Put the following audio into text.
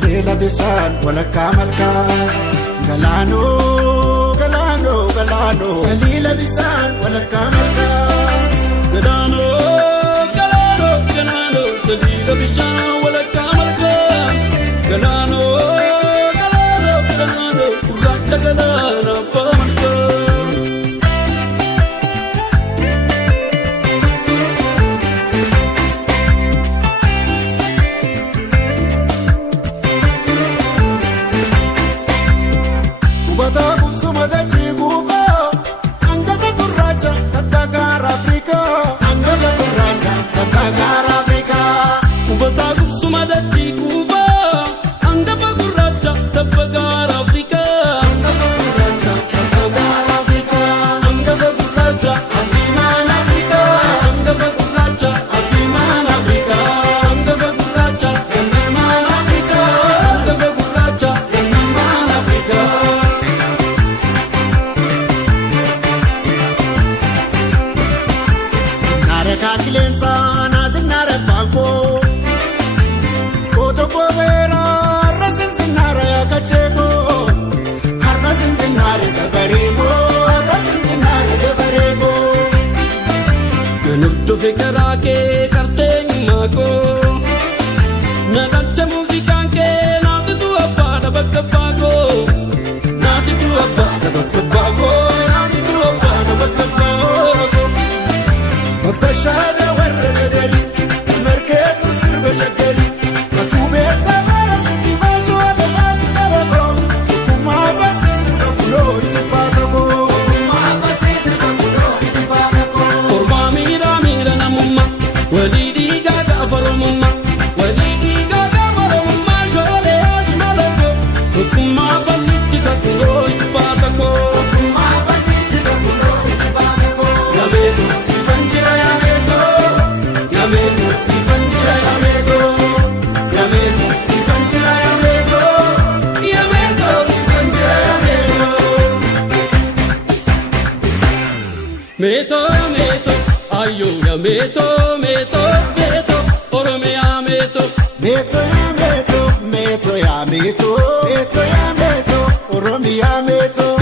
Saleela bisaan walakkaa malkaa galaano galaano galaano saleela bisaan walakkaa malkaa galaano galaano galaano saleela bisaan walakkaa malkaa galaano galaano galaano gurraacha galaana abbaa malkaa. Sumadati kuva, anggapa gurracha tabbagara Afrika. Anggapa gurracha tabbagara Afrika. Anggapa gurracha afiman Afrika. Anggapa gurracha afiman Afrika. Anggapa gurracha gannaman Afrika. Anggapa gurracha gannaman Afrika. Zinare kakilensa na zinare fanko. Vera rasin zinare akacheko rasin zinare kabarego rasin zinare kabarego Nurtu fikra ke karte mako nagalcha musica ke nazitu abba dabakbago nazitu abba dabakbago nazitu abba dabakbago babashada warradari market sirbe shakari Meto, meto, ayo ya meto, meto, meto, Oromia meto. Meto ya meto, meto ya meto, meto ya meto, Oromia meto.